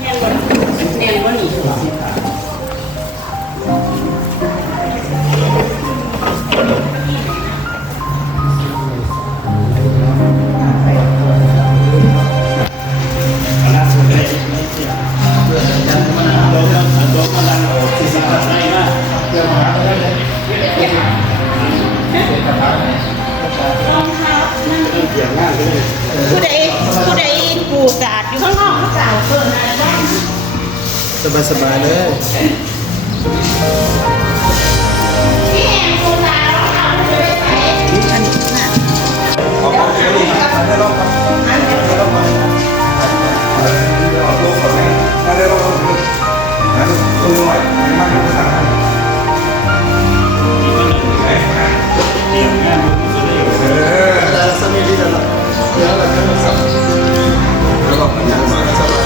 แน่นกว่านี้ผู้ใดปลูกกาดอยู่ข้างนอกเขากล่าวเพิ่มอะไรบ้างสบายเลยที่แห่งโซดาเราทำเลยไปอันนี้น่ะเอาไปเลยได้ลองครับได้ลองมาเอาลูกก่อนไหมได้ลองนะตัวน้อยไม่มากไม่ต่างกันได้สมิธดีแล้วเดี๋ยวเราจะมาสับแล้วก็อย่างสบายสบาย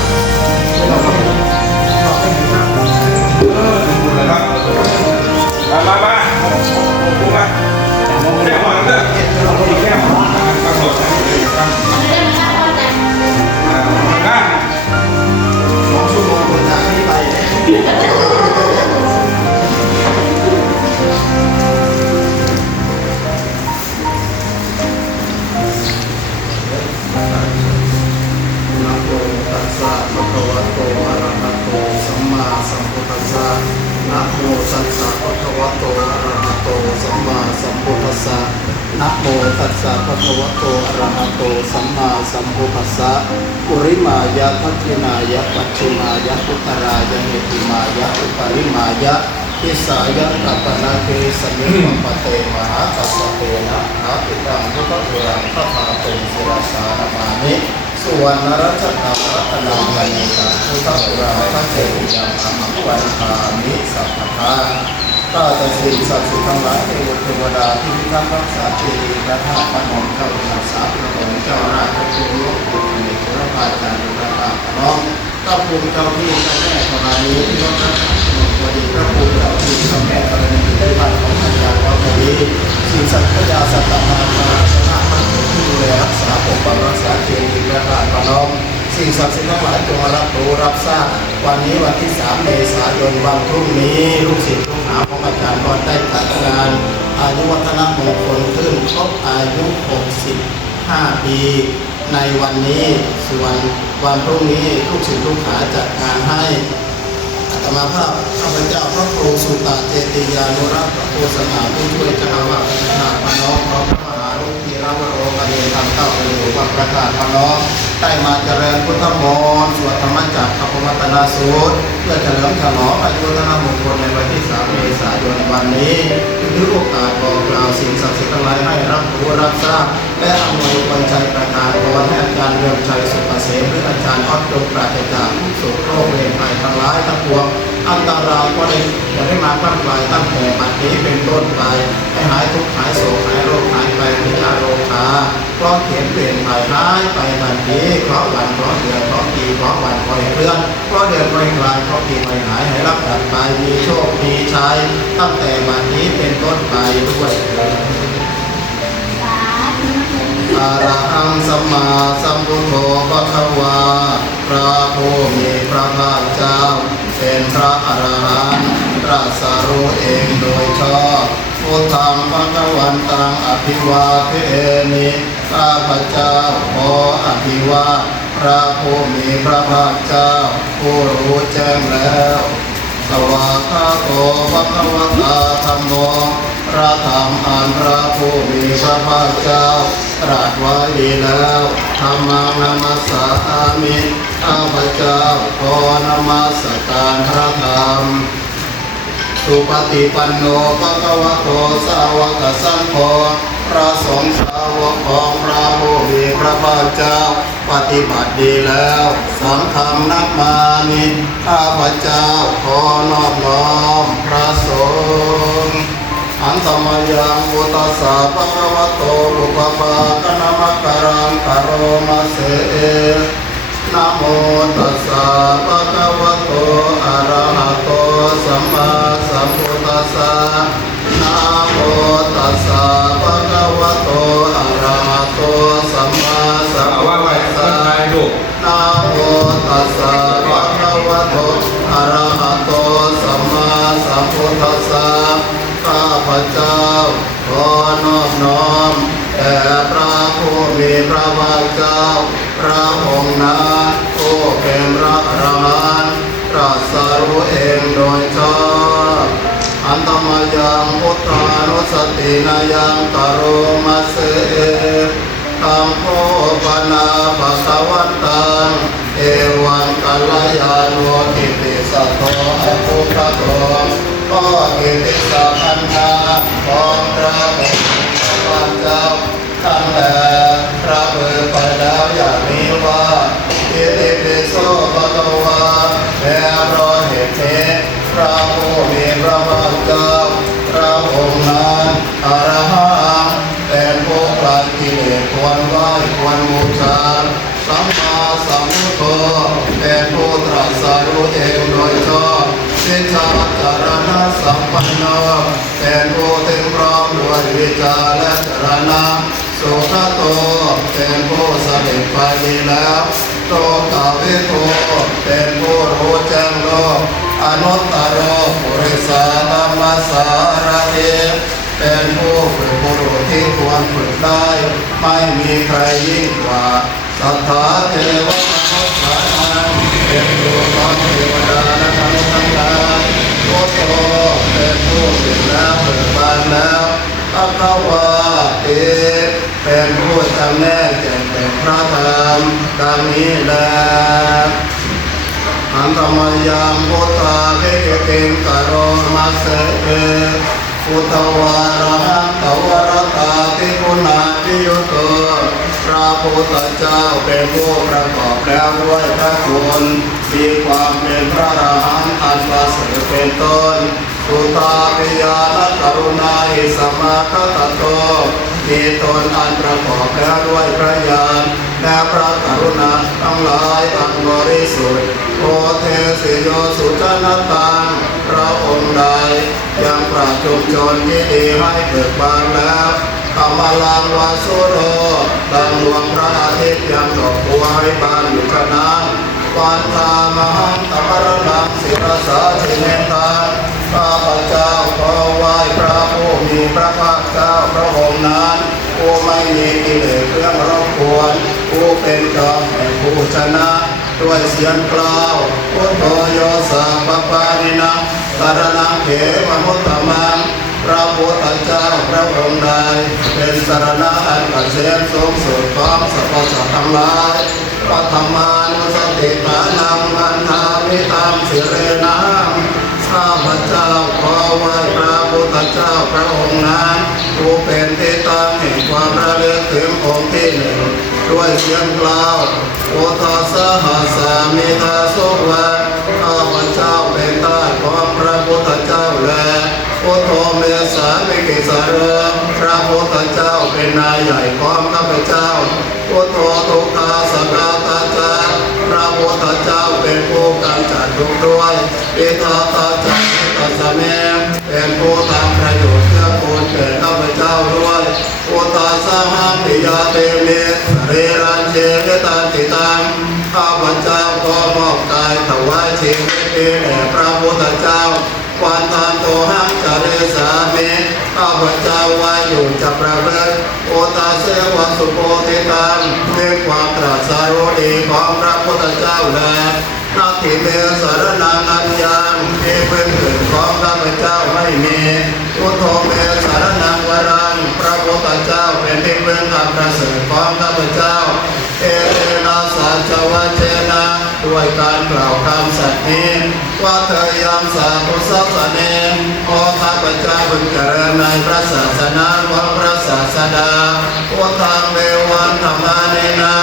เราก็ไม่ต้องมาพูดมาแค่หวังเด้อแค่หวังตั้งหมดนะ2 ชั่วโมงจากนี้ไปนะโมตัสสะภะคะวะโตอะระหะโตสัมมาสัมพุทธัสสะนะโมตัสสะภะคะวะโตอะระหะโตสัมมาสัมพุทธัสสะนะโมตัสสะภะคะวะโตอะระหะโตสัมมาสัมพุทธัสสะอุริมายะทัคขินายะปัจฉิมายะอุตตรายะเหติมายะอุปริมายะทิสายะกัปปนาเกสมิปะเตมหากัสสะเตนะหาปิตังพุทธเวรังพระภาเตศิราสานามานิสุวรรณรัชตารัตนังวณิตาพุทธปุราพระเจติยามอมวันหามิสัพพทาข้าแต่สิ่งศักดิ์สิทธิ์ทั้งหลายเทวดาที่พิทักษ์รักษาเจดีย์พระธาตุพนมเจ้ารักษาพระองค์เจ้าราชพระคุณหลวงปู่เอกพระพายจันทร์พระพาน้องพระภูมิเจ้าที่พระแม่ธรณีที่ยกพระพอดีพระภูมิเจ้าที่พระแม่ธรณีที่บ้านของอาจารย์พอดีสิ่งศักดิ์พระยาสัตตมาพระชนะพระผู้ดูแลรักษาปกปักรักษาเจดีย์พระธาตุพนมสิ่งศักดิ์สิทธิ์ทั้งหลายจงรับรู้รับทราบวันนี้วันที่3 เมษายนวันพรุ่งนี้ลูกศิษย์ลูกหาของอาจารย์ก็ได้จัดงานอายุวัฒนมงคลขึ้นครบอายุ65 ปีในวันนี้ส่วนวันพรุ่งนี้ลูกศิษย์ลูกหาจัดงานให้อาตมาภาพข้าพเจ้าพระครูสุตตะเจติยานุรักษ์โฆษณาผู้ช่วยเจ้าอาวาสพระธาตุพนมพร้อมพระมหาลูกธีรวโรปเดชธรรมเจ้าประโยชน์วัดพระธาตุพนมได้มาเจริญพุทธมนต์สวดธรรมจักรพระวัตนสูตรเพื่อเฉลิมฉลองอายุวัฒนมงคลในวันที่3 เมษายนวันนี้ถือโอกาสบอกกล่าวสิ่งศักดิ์สิทธิ์ทั้งหลายให้รับรู้รับทราบและอำนวยความใจประทานพรให้อาจารย์เรืองชัยสุขเกษมหรืออาจารย์ออดจงปราศจากทุกโศกโรคเวรภัยทั้งหลายทั้งปวงอันตรายก็ได้จะได้มาตั้งปลายตั้งแต่บัดนี้เป็นต้นไปให้หายทุกข์หายโศกหายโรคหายไปนิจาโรคาเพราะเขียนเปลี่ยนภายหายไปทันทีเพราะวันเพราะเดือนเพราะปีเพราะวันเพราะเดือนเพราะเดือนเพราะกลายเพราะปีไม่หายให้รับดับไปมีโชคมีชัยตั้งแต่วันนี้เป็นต้นไปด้วยอะระหังสัมมาสัมพุทโธภควาพระผู้มีพระภาคเจ้าเป็นพระอรหันต์ตรัสรู้เองโดยชอบพุทธังภวันตังอภิวาเทมิข้าพเจ้าขออภิวาทพระผู้มีพระภาคเจ้าผู้รู้แจ้งแล้วสวากขาโตภควตาธัมโมพระธรรมอันพระผู้มีพระภาคเจ้าตรัสไว้ดีแล้วธัมมังนัมสสามิข้าพเจ้าขอนมัสการพระธรรมสุปฏิปันโนภควโตสาวกสังโฆพระสงฆ์สาวกของพระผู้มีพระภาคเจ้าปฏิบัติดีแล้วสังฆังนัมมามิข้าพเจ้าขอนอบน้อมพระสงฆ์อันธรรมยังพุทธัสสะภะคะวะโตอุปปากนะมะกะรังกะโรมะเสนะโมตัสสะภะคะวะโตอะระหะโตสัมมาสัมพุทธัสสะนะโมตัสสะภะคะวะโตอะระหะโตสัมมา ระบาเจ้าพระองค์นั้นผู้เป็นพระอรหันต์ตรัสรู้เองโดยชอบอันตมยังพุทธานุสตินายังตโรมัสเสตังโพปนาภะคะวันตังเอวังกัลยาโนกิติสัตโตอภุคโตก็กิติสัพพันธาของพระองค์พระเจ้าทั้งแลพระเบิดไปแล้วอย่างนี้ว่าอิติปิโสภะคะวะแล้วเพราะเหตุนี้พระผู้มีพระภาคเจ้าพระองค์นั้นอรหันต์เป็นผู้ปราศกิเลสควรไหว้ควรบูชาสัมมาสัมพุทโธเป็นผู้ตรัสรู้เองโดยชอบสิทธาจารณะสัมปันโนเป็นผู้ถึงพร้อมด้วยวิชาและจรณะสุขโตเป็นผู้เสด็จไปดีแล้วโลกาวิทูเป็นผู้รู้แจ้งโลกอนุตตรปุริสธรรมสารถิเป็นผู้ฝึกบุรุษที่ควรฝึกได้ไม่มีใครยิ่งกว่าสัทธาเทวมนุษย์สานังเป็นผู้สอนเทวดาและมนุษย์ทั้งหลายโอโตเป็นผู้สิ้นแล้วเบิกบานแล้วอัคควาเตเป็นผู้จำแนกแจกแบ่งพระธรรมดังนี้แลอันตมยังพุทธาเวกิงกโรมัสเสพุทธวาระหังตวรตาติคุณาภิยุโตพระพุทธเจ้าเป็นผู้ประกอบแล้วด้วยพระคุณมีความเป็นพระอรหันต์อันประเสริฐเป็นต้นสุตาปิยานักรุณาหิสมาคตโตมีตนอันประกอบแล้วด้วยพระญาณและพระกรุณาทั้งหลายอันบริสุทธิ์โอเทสิโยสุจนตังพระองค์ใดยังประชุมชนที่ดีให้เกิดบานแล้วกำมลังวาสุโรดังดวงพระอาทิตย์ยังดอกบัวให้บานอยู่ขณะวันตามหังตมรณังศิรสาชิเนตังข้าพเจ้าขอไหว้พระผู้มีพระภาคเจ้าพระองค์นั้นผู้ไม่มีกิเลสเครื่องรบกวนผู้เป็นจอมแห่งผู้ชนะด้วยเสียงกล่าวพุทโธโยสัพพปานินะสารนังเขมมุตตมังพระพุทธเจ้าพระองค์ใดเป็นสารณะอันเกษมสูงสุดของสรรพสัตว์ทั้งหลายพระธรรมานุสติฐานังมันทามิตังสิเรนังข้าพเจ้าขอไหว้พระพุทธเจ้าพระองค์นั้นผู้เป็นที่ตั้งแห่งความระลึกถึงองค์ที่หนึ่งด้วยเสียงกล่าวโอทัสสะหาสามิทาสุวะข้าพเจ้าเป็นทาสของพระพุทธเจ้าและพุทโธเมสามิกิสารพระพุทธเจ้าเป็นนายใหญ่ของข้าพเจ้าพุทโธทุกขาสังฆาตาจาพระพุทธเจ้าเป็นผู้กำจัดทุกข์ด้วยปิทาตาจาตัสเมเป็นผู้ทำประโยชน์เพื่อคุณแก่ข้าพเจ้าด้วยอุตตาสหัมปิยาเตเมสเรรัญเจเวตันติตังข้าพเจ้าขอมอบกายถวายชีวิตแด่พระพุทธเจ้าวันทานโตหังจเรสามิข้าพเจ้าไว้อยู่จับประพฤติโอตาเสวสุโพธิตังเป็นความตรัสรู้ดีของพระพุทธเจ้าและนักถิเมสารนังอัญญังที่เพื่อนอื่นของข้าพเจ้าไม่มีพุทโธเมสารนังวรังพระพุทธเจ้าเป็นที่เพื่อนอันประเสริฐของข้าพเจ้าเอเรนะสัจวะเจนะด้วยการกล่าวคำสัตย์นี้ว่าเธอยังสาธุสัพเนขอข้าพเจ้าพึงเจริญในพระศาสนาของพระศาสดาพุทธังเมวันธรรมานินะ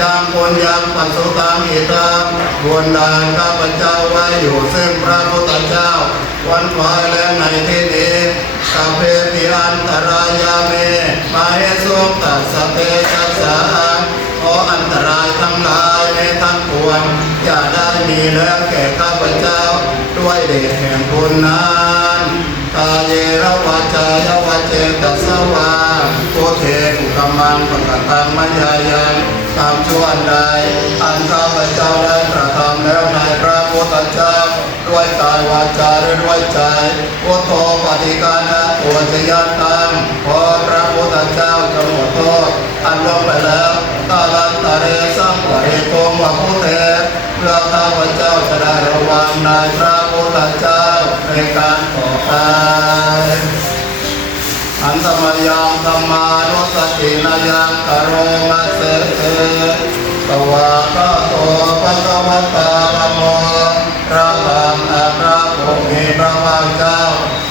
ยังบุญยังปัสสุตังอิตังบุญดานข้าพเจ้าไว้อยู่ซึ่งพระพุทธเจ้าวันคอยและในที่นี้สัพเพปิอันตรายาเมมาเหสุตัสสะเตจัสสะขออันตรายทั้งหลายในทั้งปวงอย่าได้มีแล้วแก่ข้าพเจ้าด้วยเดชแห่งบุญนั้นกาเยระวาจายาวาเจตัสสวาโคเทกุกมังปะกตังมยายังตามชั่วใดอันข้าพเจ้าได้กระทำแล้วในพระพุทธเจ้าด้วยกายวาจาหรือด้วยใจพุทโธปฏิกานะตัวจะยันตังขอพระพุทธเจ้าจงหมดโทษอันล่วงไปแล้ว เรสังปริโตมะพุเทเพื่อข้าพเจ้าจะได้ระวังในพระพุทธเจ้าในการต่อไปอันตมยังธรรมานุสตินายังกโรมัสเสสวากาโตภะคะวะตาธัมโมพระธรรมอัครภูมิพระภาคเจ้า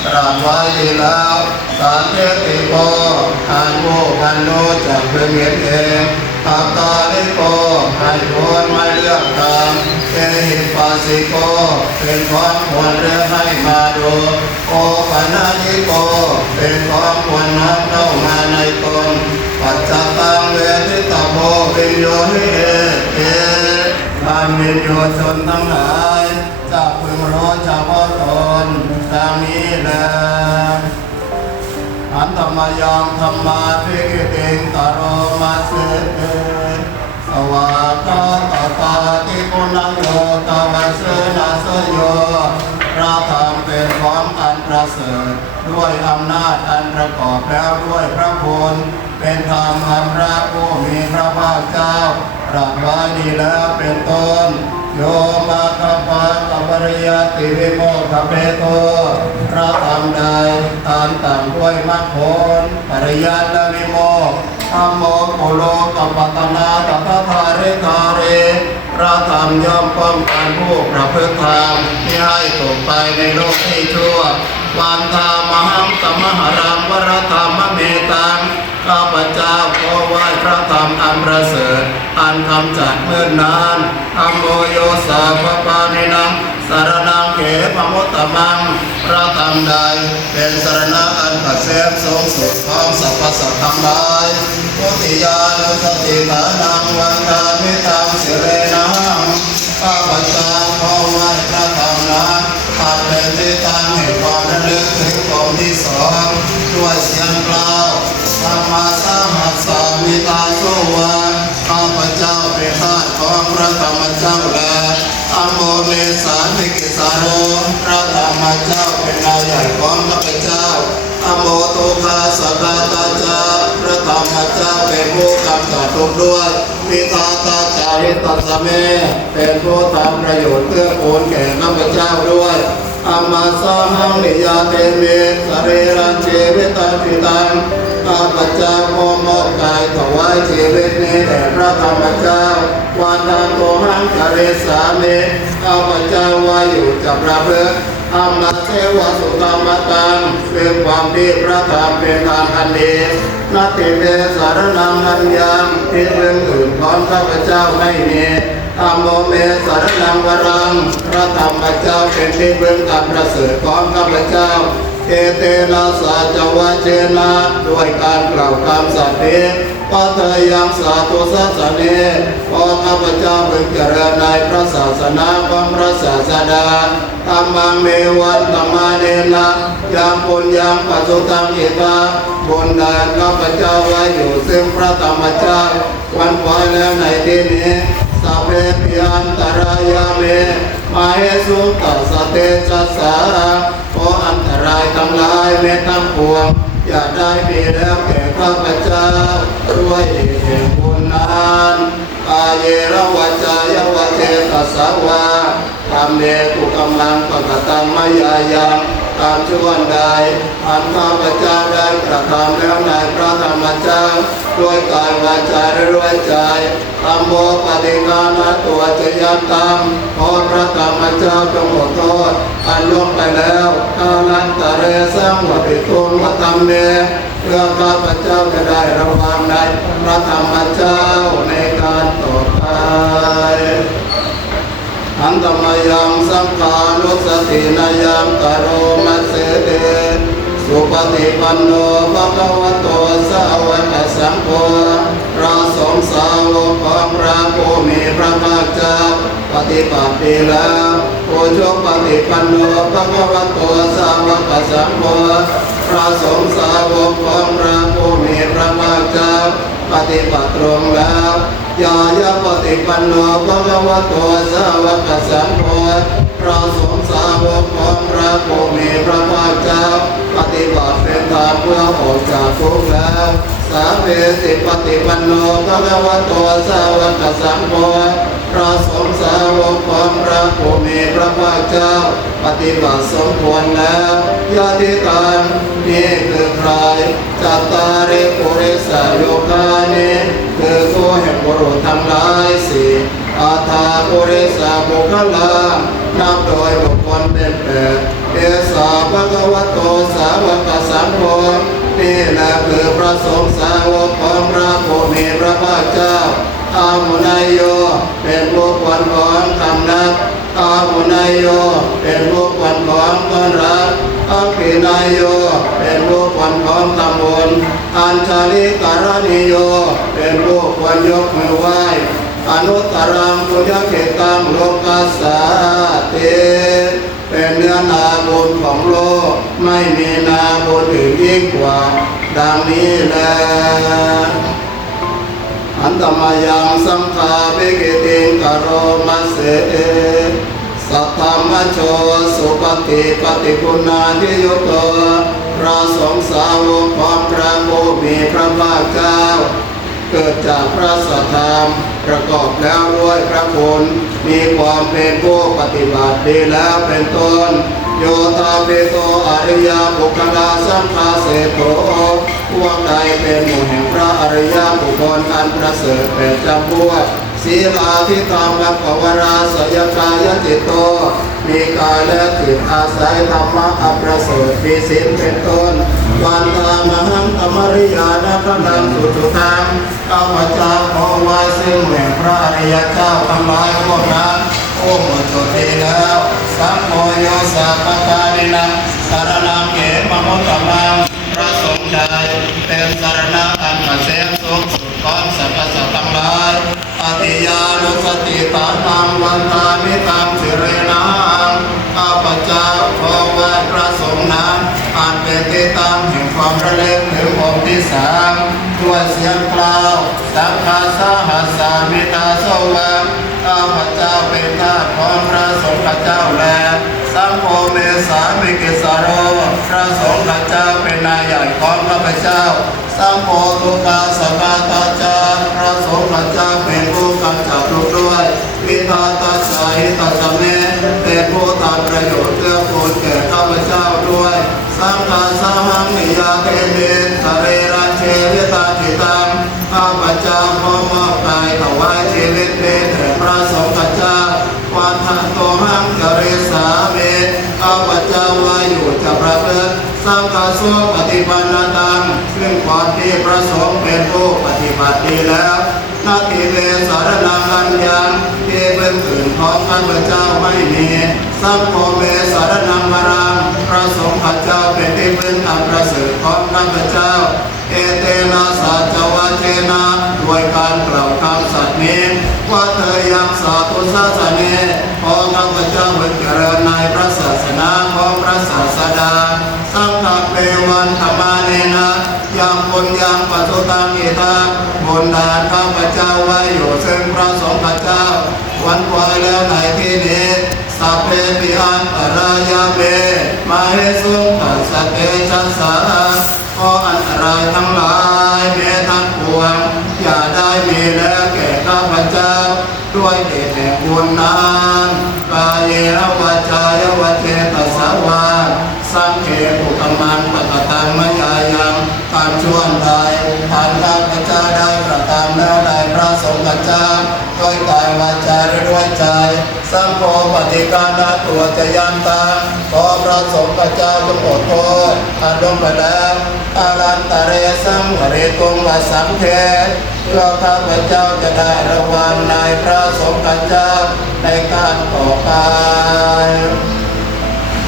ตรัสไว้ดีแล้วสารเทติโกอันผู้พันโนจะพึงเห็นเองอาตาลิโกให้ควรไม่เลือกตามเอหิปัสสิโกเป็นความควรเรียกให้มาดูโอปัญญิโกเป็นความควรน้อมเข้ามาในตนปัจจตังเวทิตาโมวิญโยหิเอการวิญโยชนทั้งหลายจะพึงรู้เฉพาะตนดังนี้แลอันธรรมยังธรรมาภิกิติงตโรมัสเสสวากาตตาติปุณโยตวัสสนาสโยพระธรรมเป็นของอันประเสริฐด้วยอำนาจอันประกอบแล้วด้วยพระคุณเป็นธรรมอันพระผู้มีพระภาคเจ้าตรัสไว้ดีแล้วเป็นต้นโยมาคปะกัปริยติวิโมกขเปโตพระธรรมใดตามต่างด้วยมรรคผลปริยัติและวิโมกข์ธรรมโมปุโลกัปปตนาตัทธาริกาเรพระธรรมย่อมป้องกันผู้ประพฤติธรรมที่ให้ตกไปในโลกที่ชั่ววันธามหังสมหรังวรธรรมเมตังข้าพเจ้าขอไหว้พระธรรมอันประเสริฐอันกำจัดเมื่อนานธัมโมโยสาภปานินังสารนังเขปมุตตมังพระธรรมใดเป็นสรณะอันเกษมสูงสุดของสรรพสัตว์ทั้งหลายพุทธิยานุสติฐานังวันทามิตังสิเรนังข้าพเจ้าขอไหว้พระธรรมนั้นอาจเป็นที่ตั้งแห่งความระลึกถึงตนที่สองด้วยเสียงกล่าวธรรมาสาหัสสามิตาโสวาข้าพเจ้าเป็นทาสของพระธรรมเจ้าแลอัมโมเมสามิกิสาโรพระธรรมเจ้าเป็นนายใหญ่ของข้าพเจ้าอัมโมตุคาสกาตาจาพระธรรมเจ้าเป็นผู้กำจัดทุกข์ด้วยวิทาตาจาริตัสสเมเป็นผู้ทำประโยชน์เพื่อผลแก่ข้าพเจ้าด้วยอามาสาหังนิยาเตเมสเรรันเจวิตันติตังข้าพเจ้าขอมอบกายถวายชีวิตนี้แด่พระธรรมเจ้าวันทานโตหังคาเรสาเมข้าพเจ้าว่าอยู่จะประพฤติธรรมเทวสุธรรมตังเป็นความที่พระธรรมเป็นทางอันดีนัตติเมสารนังอันยังที่เรื่องอื่นของข้าพเจ้าไม่มีธัมโมเมสารนังวรังพระธรรมเจ้าเป็นที่เบื้องอันประเสริฐของข้าพเจ้าเอเตนะสัจวะเจนะด้วยการกล่าวคำสัตย์นี้ปัทยังสาธุสัสเนขอข้าพเจ้าพึงเจริญในพระศาสนาของพระศาสดาธรรมังเมวันธรรมาเนนะยังปุญญังปัสสุตังอิตาบุญใดข้าพเจ้าไว้อยู่ซึ่งพระธรรมเจ้าวันพอแล้วในที่นี้สัพเพปิยันตรายาเมมาเหสุตัสสะเตจัสสาขออันตรายทั้งหลายเมตทั้งปวงอย่าได้มีแล้วแก่ข้าพเจ้าด้วยเหตุบุญนั้นอาเยระวัจจายวะเจตัสสาวาธรรมเมตุกำลังปกตังมายายังตามชวนใดอันข้าพเจ้าได้กระทำแล้วในพระธรรมเจ้าด้วยกายวาจาและด้วยใจธรรมโมปฏิกานะตัวจยันตังขอพระธรรมเจ้าจงอดโทษอันล่วงไปแล้วกาลันตะเรสังวะปิตุงวะธรรมเมเพื่อข้าพเจ้าจะได้ระวังในพระธรรมเจ้าในการต่อไปอันตมยังสังขานุสตินายังกโรมัสเสเดสุปฏิปันโนภะคะวะโตสาวกสังโฆพระสงฆ์สาวกของพระผู้มีพระภาคเจ้าปฏิบัติดีแล้วโอโชปฏิปันโนภะคะวะโตสาวกสังโฆพระสงฆ์สาวกของพระผู้มีพระภาคเจ้าปฏิบัติตรงแล้วยายาปฏิปันโนภะคะวะโตสาวกสังโฆพระสงฆ์สาวกของพระผู้มีพระภาคเจ้าปฏิบัติเป็นทางเพื่อออกจากทุกข์แล้วส าเวสิปฏิปันโนภะคะวะโตสาวกสังโฆพระสงฆ์สาวกของพระผู้มีพระภาคเจ้าปฏิบัติสมควรแล้วญาติการนี่คือใครจัตตาริปุริสโยคานิคือผู้แห่งบุรุษทั้งหลายสี่อาทาปุริสบุคลานับโดยบุคคลเป็นแปดเอสาภะคะวะโตสาวกสังโฆนี่แหละคือพระสงฆ์สาวกของพระผู้มีพระภาคเจ้าอามุนายโยเป็นบุคคลของคำนับอามุนายโยเป็นบุคคลของต้นรักอาภินายโยเป็นบุคคลของตำบลอัญชลิการณิโยเป็นบุคคลยกมือไหว้อนุตตรังปุญญเขตังโลกัสสาติเป็นเนื้อนาบุญของโลกไม่มีนาบุญอื่นยิ่งกว่าดังนี้แลอันตมายังสังฆาภิกิติงกโรมัสเสสัทธรรมโชสุปฏิปฏิคุณาทิยุตโตพระสงฆ์สาวกของพระผู้มีพระภาคเจ้าเกิดจากพระสัทธรรมประกอบแล้วด้วยพระคุณมีความเป็นผู้ปฏิบัติดีแล้วเป็นต้นโยธาเปโตอริยบุคลาสัมภาเสโตพวกใดเป็นหมู่แห่งพระอริยบุคคลอันประเสริฐแปดจำพวกศีลาทิธรรมและภาวราสยกายจิตโตมีกายและจิตอาศัยธรรมะอันประเสริฐมีศีลเป็นต้นวันตามหังธรรมริยานะพระนังสุตุทังข้าพเจ้าขอไว้ซึ่งแห่งพระอริยเจ้าทั้งหลายพวกนั้นโอ้หมดจดดีแล้วสัมโพโยสัพพะานินังสารนังเขมะมุตตมังพระสงฆ์ใดเป็นสารณะอันเกษมสูงสุดของสรรพสัตว์ทั้งหลายอธิยานุสติตานังวันทามิตังสิเรนังข้าพเจ้าขอไหว้พระสงฆ์นั้นอันเป็นที่ตั้งแห่งความระลึกถึงองค์ที่สามด้วยเสียงกล่าวสังฆาสหัสสามิตาสวังข้าพเจ้าเป็นทาสของพระสงฆ์เจ้าแลสังโฆเมสามิกิสโรพระสงฆ์เจ้าเป็นนายใหญ่ของข้าพเจ้าสังโฆทุกขาสกาตาจารพระสงฆ์เจ้าเป็นผู้กำจัดทุกข์ด้วยวิทาตัสสะหิตัสสะเมเป็นผู้ทำประโยชน์เพื่อผลแก่ข้าพเจ้าด้วยสังฆาสหังนิยาเทเมสเรรัญเชวิตาจิตังข้าพเจ้าขอมอบกายถวายชีวิตเป็นแด่พระสงฆ์เจ้าวันทันโตหังกเรสาเมข้าพเจ้าว่าอยู่จะประพฤติสังฆาโสปฏิปันนตังซึ่งความที่พระสงฆ์เป็นผู้ปฏิบัติดีแล้วนาทีเลสารนังอันยังที่เป็นอื่นของข้าพเจ้าไม่มีสังโฆเมสารนังวรังพระสงฆ์เจ้าเป็นที่พึ่งอันประเสริฐของข้าพเจ้าเอเตนะสัจวะเจนะด้วยการกล่าวคำสัตย์นี้ว่าเธอยังสาธุศาสเนของข้าพเจ้าเป็นเจริญในพระศาสนาของพระศาสดาสังฆเปวันธรรมาเนนะยังบุญยังปัจจุตังอิทังบุญดาข้าพเจ้าไว้อยู่ซึ่งพระสงฆ์เจ้าวันปล่อยแล้วในที่นี้สัพเพปิอันตรายาเมมาเหสุตัสสะเตชัสสะขออันตรายทั้งหลายแม้ทั้งปวงอย่าได้มีแล้วแก่ข้าพเจ้าด้วยเดชแห่งบุญนั้นกายเยวาจายวาเจตสาวาสังเขปุตมังปะกตังมยายังการชวนใดทานข้าพเจ้าได้ประทานแล้วได้พระสงฆ์เจ้าด้วยกายวาจาด้วยใจสังโฆปฏิการณตัวจะยันตาขอพระสงฆ์เจ้าจงอดโทษอาดมไปแล้วอารันตะเรสังวเรตุงวสังเทเพื่อข้าพเจ้าจะได้ระวังในพระสงฆ์เจ้าในการต่อไป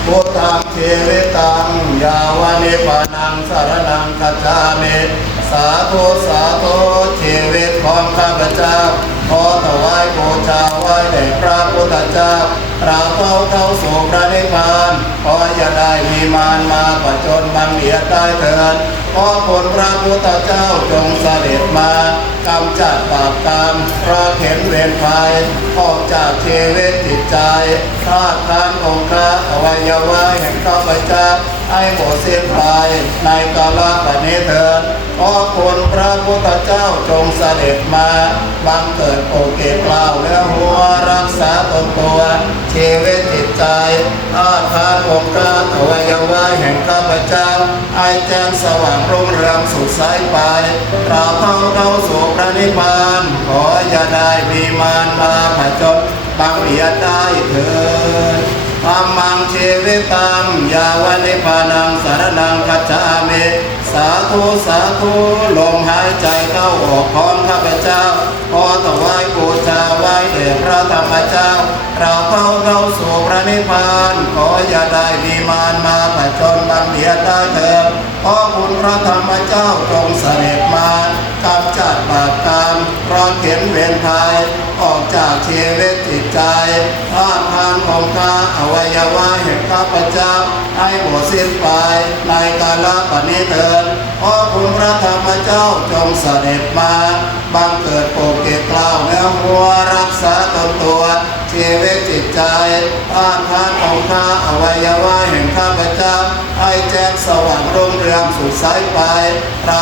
พุทธังเทวิตังยาวานิปานังสารนังคัจฉามิสาธุสาธุชีวิตของข้าพเจ้าขอถวายบูชาไว้แด่พระพุทธเจ้าตราบเข้าสู่พระนิพพานขออย่า อย่าได้มีมารมาประจนบังเบียดได้เถิดขอคุณพระพุทธเจ้าจงเสด็จมากำจัดบาปกรรมเพราะเข็นเวรภัยออกจากชีวิตจิตใจธาตุขันธ์องค์พระอวัยวะแห่งข้าพเจ้าให้หมดสิ้นไปในกาลปัจจุบันเถิดขอคุณพระพุทธเจ้าจงเสด็จมาบังเกิดโปรดเกล้าเนื้อหัวรักษาตนตัวชีวิตจิตใจธาตุขันธ์องค์พระอวัยวะแห่งข้าพเจ้าให้แจ้งสว่างรุ่งเรืองสุดสายไปเราเข้าสู่พระนิพพานขออย่าได้มีมารมาผจญบังเบียดได้เถิดธรรมังชีวิตังยาวนิพพานังสารนังคัจฉามิสาธุสาธุลมหายใจเข้าออกของข้าพเจ้าขอถวายบูชาไว้แด่พระธรรมเจ้าเราเข้าสู่พระนิพพานขออย่าได้มีมารมาผจญบังเบียดได้เถิดขอคุณพระธรรมเจ้าจงเสด็จมากำจัดบาปกรรมเพราะเข็นเวรภัยออกจากชีวิตจิตใจธาตุขันธ์ของข้าอวัยวะแห่งข้าพเจ้าให้หมดสิ้นไปในกาลปัจจุบันเถิดขอคุณพระธรรมเจ้าจงเสด็จมาบังเกิดโปรดเกล้าเนื้อหัวรักษาตนตัวชีวิตจิตใจธาตุขันธ์ของข้าอวัยวะแห่งข้าพเจ้าให้แจ้งสว่างรุ่งเรืองสุดสายไปเรา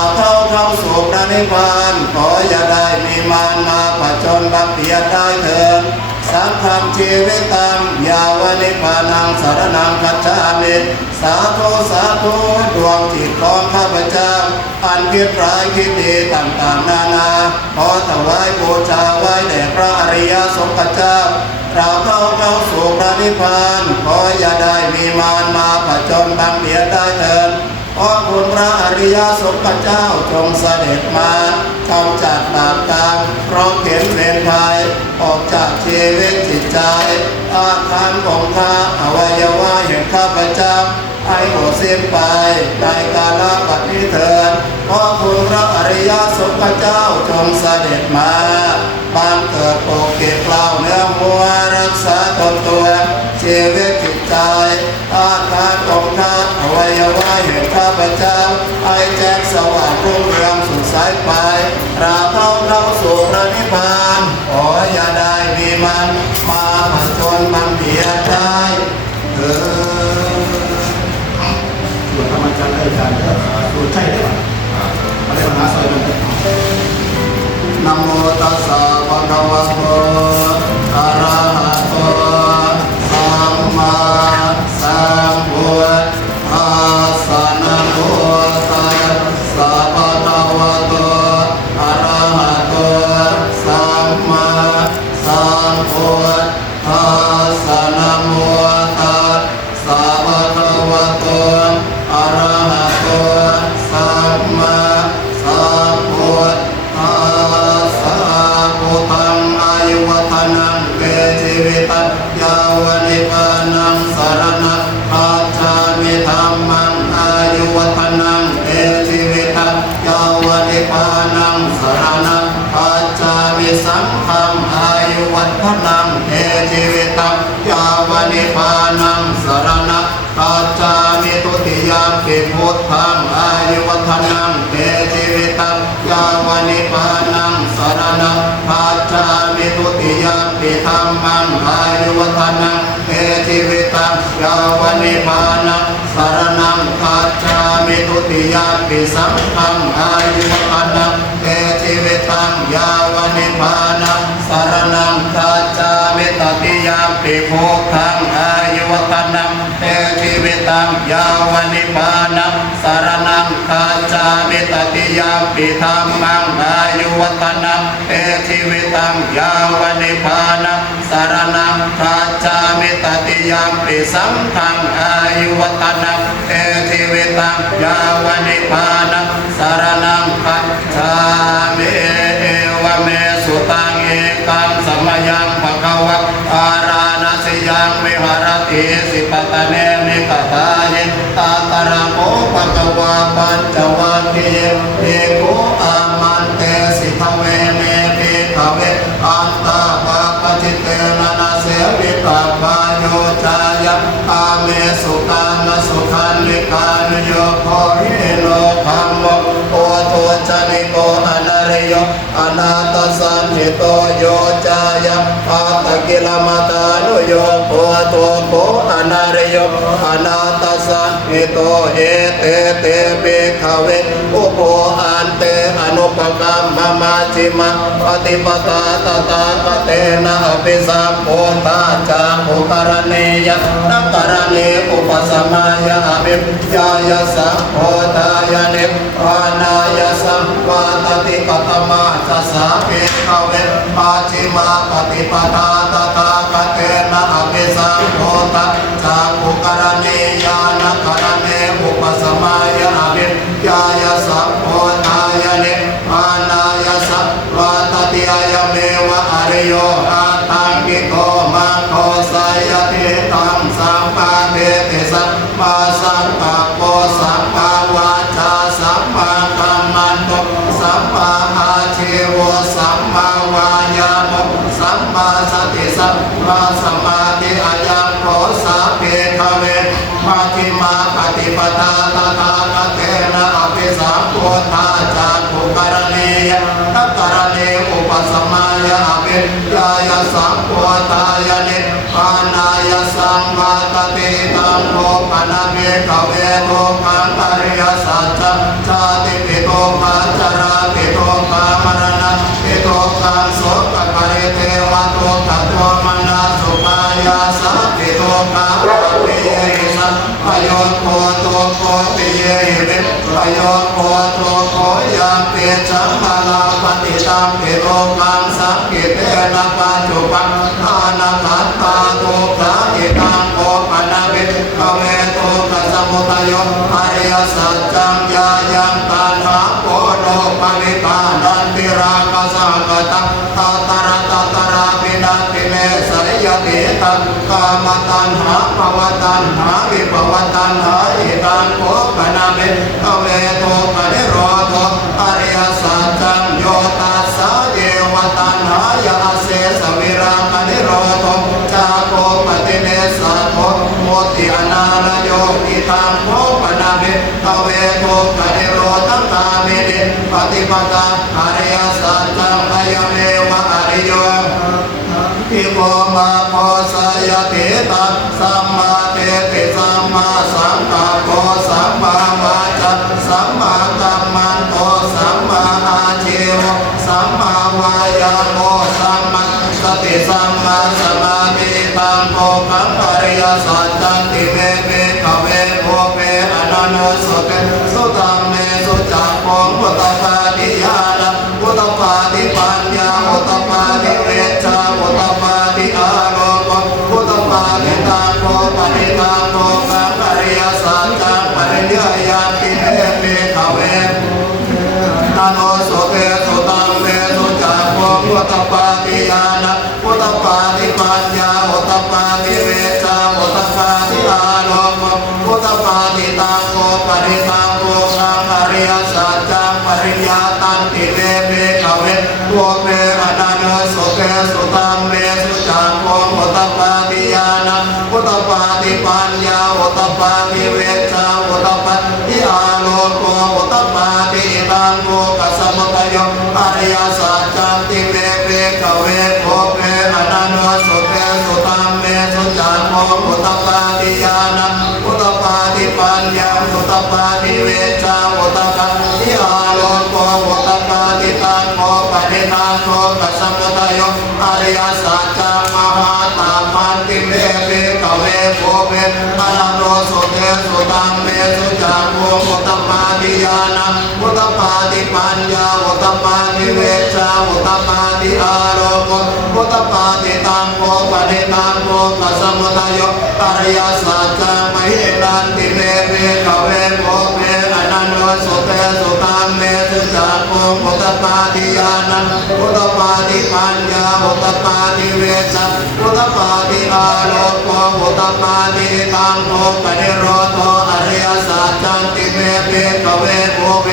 เข้าสู่พระนิพพานขออย่าได้มีมารมาผจญบังเบียดได้เถิดสังฆังชีวิตังยาวนิพพานังสารนังคัจฉามิสาธุสาธุดวงจิตของข้าพเจ้าอันคิดร้ายคิดดีต่างๆนานาขอถวายบูชาไว้แด่พระอริยสงฆ์เจ้าเราเข้าสู่พระนิพพานขออย่าได้มีมารมาผจญบังเบียดได้เถิดขอคุณพระอริยสงฆ์เจ้าจงเสด็จมากำจัดบาปกรรมเพราะเข็นเวรภัยออกจากชีวิตจิตใจธาตุขันธ์ของข้าอวัยวะแห่งข้าพเจ้าให้หมดสิ้นไปในกาลปัจจุบันเถิดขอคุณพระอริยสงฆ์เจ้าจงเสด็จมาบังเกิดโปรดเกล้าเนื้อหัวรักษาตนตัวชีวิตจิตใจธาตุขันธ์ของข้าอวัยวะแห่งข้าพเจ้าให้แจ้งสว่างรุ่งเรืองสุดสายไปเราเข้าสู่พระนิพพานขออย่าได้มีมันมาผจญบังเบียดได้เถิดส่วนธรรมจันทร์ได้การส่วนใช่ได้ไหมอะไรปัญหาใส่กันนะโมตัสสะภะคะวะโตอะระหะโตสัมมาสัมพุทธัสสะนะโมตัสสะภะคะวะโตอะระหะโตสัมมาสัมพุทธัสสะนะโมตัสสะภะคะวะโตอะระหะโตสัมมาสัมพุทธัสสะพุทธังอายุวัฒนังเกจิวิตัญญาวนิพพานังสารนังคัจฉามิธัมมังอายุวัฒนังเกจิวิตัญญาวนิพพานังสารนังคัจฉามิสังฆังอายุวัฒนังเกจิวิตัญญาวนิพพานังสารนังคัจฉามิทุติยามปิพุทธังอายุวัฒนังเกจิวิตัญญาวนิพพานังสารนังคัจฉามิทุติยามปิธัมมังอายุวัฒนังเกจิวิตัญญาวนิพพานังสารนังคัจฉามิทุติยามปิสังฆังอายุวัฒนังเกจิวิตัญญาวนิพพานังสารนังคัจฉามิตติยามปิพุทธังอายุวัฒนังเกจิวิตัญญาวนิพพานังสารนังคัจฉามิตติยามปิธัมมังอายุวัฒนังเกจิวิตัญญาวนิพพานังสารนังคัจฉามิตติยามปิสังฆังอายุวัฒนังเกจิวิตัญญาวนิพพานังสารนังคัจฉามิเอวเมสุตังเอกังสมยังภคะวะอาราณสิยังวิหารติสิปตเนมิกตายิตาตระโกภคะวะปัญจวัคคีย์เอโกอามันเตสิทเวเมปิขเวอันตาภาปจิตเตนะนาเสวิตาปาโยจายะอาเมสุตานะ นาตสันหิโตโยจายะอัตตกิลมัตานุโยโภตัวโภอนาริโยอนาตสันหิโตเอเตเตเบขเวอุโภอันเตอนุปกรรมมาจิมะปฏิปตาตตาคเตนะอภิสัมโพธาจามุกรณียะนักรณีอุปสมายะอภิญายะสัมโพธายะเนปานายะสัมปาตติปตมาสัสสะเปขเวอาจิมาปฏิปทาตถาคเตนะอภิสัมโพธาจามุกรณียะนักรณีอุปสมายะอภิญายะสัมโพธายะเนปานายะสัมปาตติยะเมวะอริโยอาทังกิโกมังโคสายติตังสัมปะเทติสัมมาสังกัปโปสัมปาวาจาสัมมากัมมันโตสัมมาอาชีวสัมมาวายามะสัมมาสติสัมมาสมาธิอายังโพสะเพขเวมาธิมาปฏิปทาตถาคเตนะอภิสัมโพธาจาภุกรณียะนักรณีอุปสมายะอภิญายะสัมโพธายะนิพพานายะสัมมาตติตังโภปนะเมขเวโตขังอริยสัจจะชาติปิโตปัจจาราปิโตปามรณะปิโตขังโสกปริเทวะโตกัตโตมนาสุปายาสัพปิโตขังปิเยสัพพโยโคโตโคปิเยหิพโยโคโตโคยังเปจัมมาลาปฏิตังปิโตขังสัพพิเตนะปัจจุปันอานาคัตตาโตกะอิตังโภปนะเวขเวโตกัสสมุทัยโยอริยสัจจังญายังตัณหาโพโนปวิปานันติราคะสังกตังตัตระตัตระปินันติเนสยติตังกามตัณหาภวตัณหาวิภวตัณหาอิตังโภปนะเวขเวโตปนิโรธอริยสัจจังโยตัสสะเยวตัณหายาเสสวิรังปนิโรธจาโคปฏิเนสัตโธโมติอนาลโยอิตังโภปนะเวขเวโตปนิโรธกามินิปฏิปทาอริยสัจจังอายเมวะอริโยอิโมมาโพสยติตังสัมมาเทติสัมมาสังกัปโปสัมมาวาจาสัมมากัมมันโตสัมมาอาชีวสัมมาวายาโมสัมมาสติสัมมาสมาธิตังโภคังอริยสัจจันติเมเมขเวโภเปอนันโนสุเตสุตัมเมสุจักโพพุทธปาฏิญาณพุทธปาฏิปัญญาพุทธปาฏิเวชาพุทธปาฏิอาโลกพุทธปาฏิตังโภปฏิตังโภคังอริยสัจจังปริญญาญาติเมเมขเวนาโนสุเตสุตัมเมสุจักโพพุทธปาฏิญาณพุทธปาฏิปัญญาพุทธปาฏิเวชาพุทธปาฏิอาโลกพุทธปาฏิตังโภปฏิตังโภคังอริยสัจจังปริญญาตันติเมเมขเวโภเปอนันโนสุเตสุตัมเมสุจักโพพุทธปาฏิญาณพุทธปาฏิปัญญาพุทธปาฏิเวชาพุทธปาฏิอาโลกพุทธปาฏิตังโภกัสสมุทัยโยอริยสัจจันติเมเมขเวโภเปอนันโนสุเตสุตัมเมสุจักโพพุทธปาฏิญาณพุทธปาฏิปัญญาพุทธปาฏิเวชาพุทธปาฏิอาโลกพุทธปาฏิตังโภปฏิตังโภกัสสมุทัยโยอริยสัจจังมหาตาปันติเมเมขเวโภเปอนันโนสุเตสุตัมเมสุจักโพพุทธปาฏิญาณพุทธปาฏิปัญญาพุทธปาฏิเวชาพุทธปาฏิอาโลกพุทธปาฏิตังโภปฏิตังโภกัสสมุทัยโยอริยสัจจังมหินันติเมเมขเวโภเปอนันโนสุเตสุตัมเมสุจักโพพุทธปาฏิญาณพุทธปาฏิปัญญาพุทธปาฏิเวชาพุทธปาฏิอาโลกพุทธปาฏิตังโภปนิโรธอริยสัจจันติเมเมขเวโภเป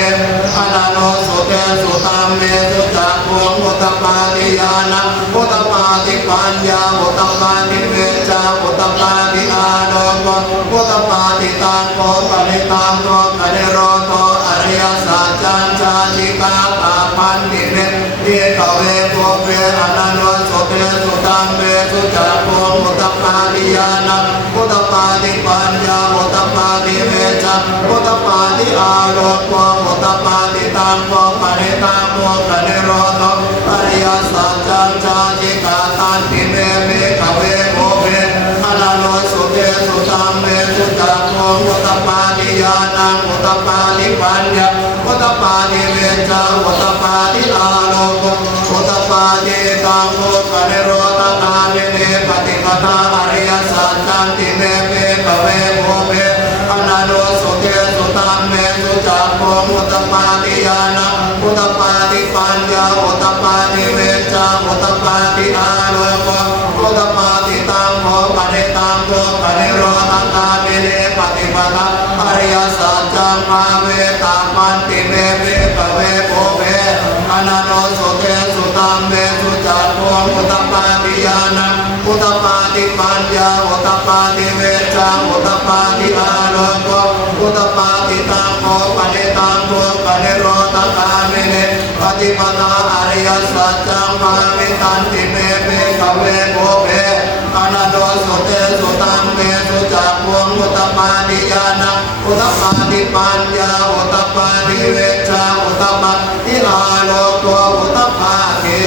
อนันโนสุเตสุตัมเมสุจักโพพุทธปาฏิญาณพุทธปาฏิปัญญาพุทธปาฏิเวชาพุทธปาฏิอาโลกพุทธปาฏิตังโภปนิตังโภปนิโรธอริยสัจจันชาติกาตาพันติเมเมข ตัมเมสุจักโกอุตตปาติญาณังอุตตปาติปัญญาอุตตปาติเวชะอุตตปาติอาโลกอุตตปาติตังโกปริตังโกปริโรธอริยสัจจังชาจิกาตันติเมเมขเวโกเวอนันโนสุเตสุตัมเมสุจักโกอุตตปาติญาณังอุตตปาติปัญญาอุตตปาติเวชะอุตตปาติอาโลกอุตตปาติตังโกปริโรธกามิเนปฏิปทาอริยสัจจังติเมเมขเวโกเวอนันโนสุเตสุตัมเมสุจักโกอุตตปาติญาณังอุตตปาติปัญญาอุตตปาติเวชะอุตตปาติอาโลกอุตตปาติตังโกปริตังโกปริโรธกามิเนปฏิปทาอริยสัจจังภาเวตาปันติเมเมขเวโกเวอนันโนสุเตสุตัมเมสุจักโกอุตตปาติญาณังอุตตปาติปัญญาอุตตปาติเวชะอุตตปาติอาโลกอุตตปาติตังโกปริตังโกปริโรธกามิเนปฏิปทาอริยสัจจังภาวิตันติเมเมขเวโกเวอนันโนสุเตสุตัมเมสุจักโกอุตตปาติญาณังอุตตปาติปัญญาอุตตปาติเวชะอุตตปาติอาโลกอุตตปาติ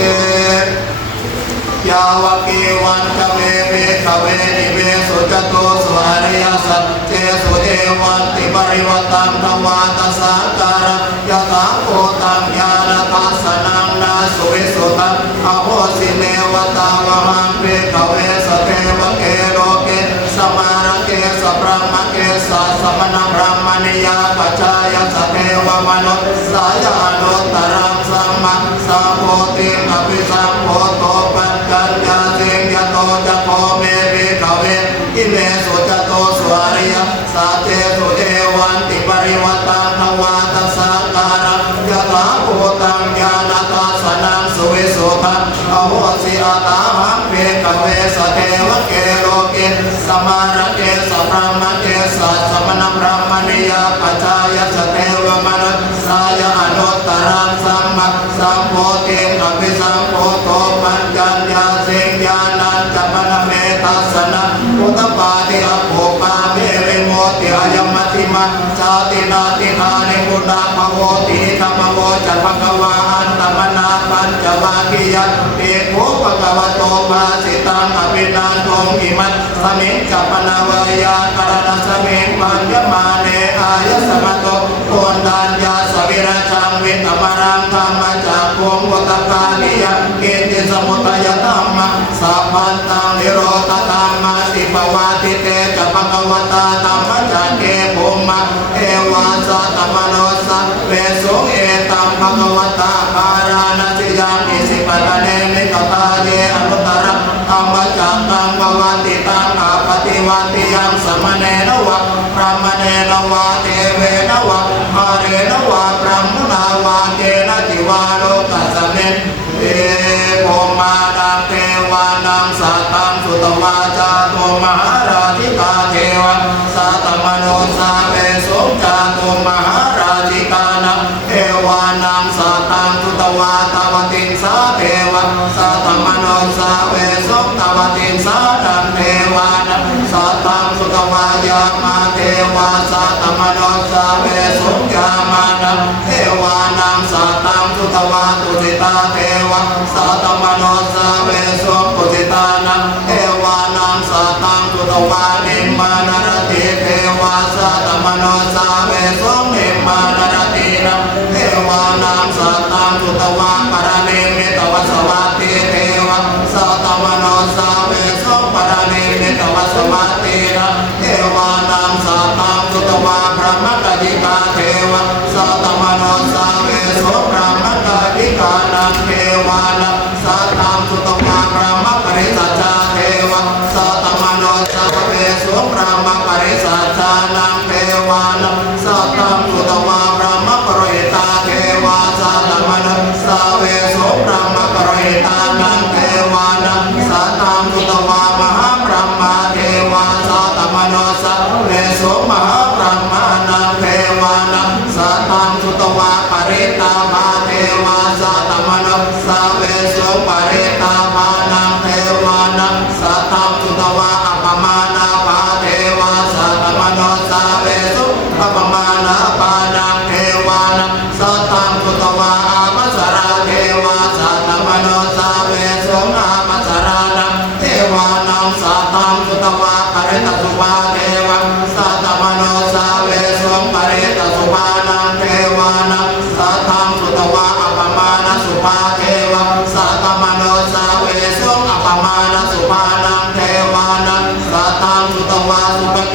ยาวกีวันกเมเมขเวนิเวสุจโตสุอริยสัจเจสุเอวันติปริวัตังทวาตสังการะยะถาโพตังญาณทัสสนังนาสุวิสุตังอโหสิเนวตาวหังเปขเวสเทวเกโลเกสมาระเกสพรหมเกสัสมณบรหมณิยาปัจจายสเทวมนุสายานุตตรังสัมมาสัมโพธิอภิสัมโพโตปัญจัญญาสิงยโตจะโพเมวิขเวอิเมสุจโตสุอริยสัจเจสุเอวันติปริวัตังทวาตสังการะยะถาโพตังญาณทัสสนังสุวิสุตังอโหสิอาตาหังเปขเวสเทวเกโลเกสมาระเกสพรหมเกสัสมณบรหมณิยาปัจจายสเทวมนุสายานุตตรังสัมมาสัมโพธิอภิสัมโพโตปัญจัญญาสิงญาณัญจปนเมตัสสนะอุตตปาติอโภปาเมวิโมติอายมัติมาชาตินาติธานิปุณณภโวติธรรมโวจัปภวาอันตมนาปัญจวากิยะเอกโภปะกวโตภาสิตังอภินันโทอิมัตสมิงจัปนาวายากรณสมิงปัญญมาเนอายสมโตโอนดานยาสวิรชังวิตมรังธรรมจักโกมุตตกานิยะเกติสมุทัยธรรมะสัพพันตังนิโรธธรรมะติปวาติเตจะภควตาธรรมจักเกภูมิเอวาสะตมโนสะเวสุเอตัมภควตาปาราณสิยังอิสิปตะเนมิกตาเยอนุตตรธรรมจักตังภวติตังอาปฏิวัติยังสมเนนวะพระมเนนวะเทเวนวะหาเรนวะพระมนาวะเกนะจิวาโลกัสสมิงเอโภมานังเทวานังสัตตังสุตวาจาโตมหาราธิกาเทวะสัตตมโนสาเวสงจาโตมหาราธิกานังเอวานังสัตตังสุตวาตาวติงสาเทวะสัตตมโนสาเวสงตาวติงสานังเทวานังสัตตังสุตวายามาเทวะสัตตมโนสาเวสงยามานังเทวานังสัตตังสุตวาตุสิตาเทวะสัตตมโนสาเวสงปุสิตานังเทวานังสัตตังสุตวานิมานรติเทวะสัตตมโนสาเวสงนิมานรตินังเทวานังสัตตังสุตวาปรเนมิตวสวัตติเทวะสัตตมโนสาเวสงปรเนมิตวสวัตตินังเทวานังสัตตังสุตวาพระมกจิกาเทวะสัตตมโนสาเวสงพระมกจิกานังเทวานังสัตตังสุตวาพระมปริสัจจาเทวะสัตตมโนสาเวสงพระมปริสัจจานังเทวานังสัตตังสุตวาพระมปริตาเทวะสัตตมโนสาเวสงพระมปริตานังเทวานังสัตตังสุตวามหาพรหมาเทวะสัตตมโนสาเวสงมหาพรหมานังเทวานังสัตตังสุตวาปริตาภาเทวะสัตตมโนสาเวสงปริตาภานั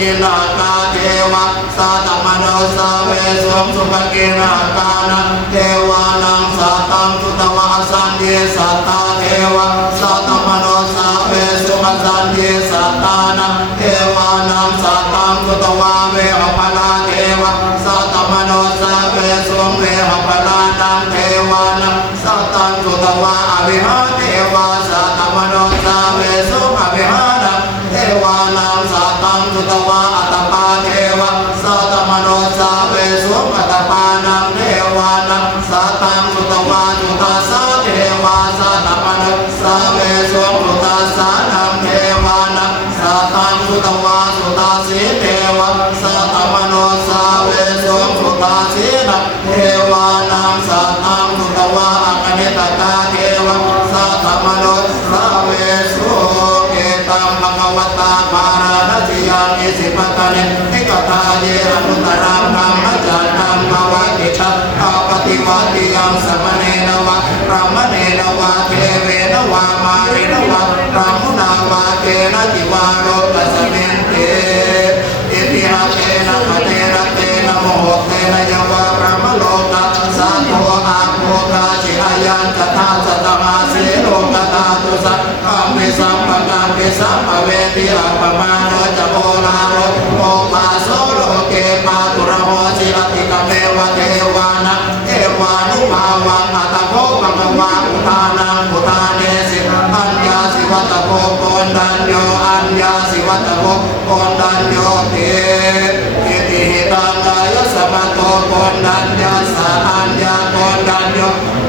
กินากาเทวะสัตมโนสเวสุสุภกินากานังเทวานังสัตตังสุตวะสันเยสัตตาเทวะสัตมโนสเวสุขสันเยสัตตานังเทวานังสัตตังสุตวะเวหปนาเทวะสัตมโนสเวสุเวหปนานังเทวานังสัตตังสุตวะอภิหาเทวะสัตมโนสเวสุอภิหานังเทวานังสัตตังสุตวะอัตตปาเทวะสัตมโนสเวสุอัตตปานังเทวานังสัตตังสุตวะจุตาสะเทวะสัตมโนสเวสุจุตาสะนังเทวานังสัตตังสุตวะสุตาสีเทวะสัตมโนสเวสุจุตาสีนังเทวานังสัตตังสุตวะอคณิตกาเทวะสัตมโนสเวสุเอตังภะคะวตาภาราณติยังอิสิปตะเนหิกตาเยอนุตตรังธัมมจันตังภวติตังอาปฏิวัติยังสมเนนวะพระมเนนวะเทเวนวะมารินวะพระมุนาวะเกนะจิวาโรกัสเมนเตอิติหะเตนะคเตระเตนะโมโหเตนะยวะพระมโลกัสสะโทอาโภคาชิอายันกตาสัตมาเสโลกตาตุสัพพะเมสัมปะกังเปสัมภเวทิอัปปมาโนจะโพลาโรโมปาโสโลเกปาตุระโหสิอติกะเมวะเทวานะเอวานุภาวังอัตโภปะกวาอุทานังอุทาเนสิอัญญาสิวัตโภโกนดัญโยอัญญาสิวัตโภโกนดัญโยเตอิติหิตังกายสมะโตโกนดัญญาสะอัญญาโกนดัญโย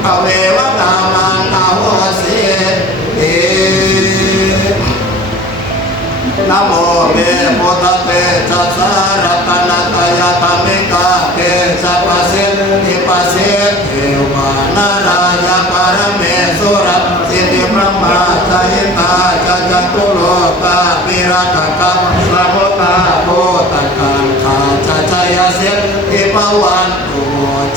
อเววะกามังอโหสิเตนะโมเมพุทธเตจัสสะรัตนะตยธรรมิกาเตสัพพสิทธิปัสสิทธิวานาราญาปรเมสุรัตสิทธิพระมาสยิตาจัจตุโลกาปิรักกะสะมุตาโพตกังคาจัจยสิทธิปวันตุ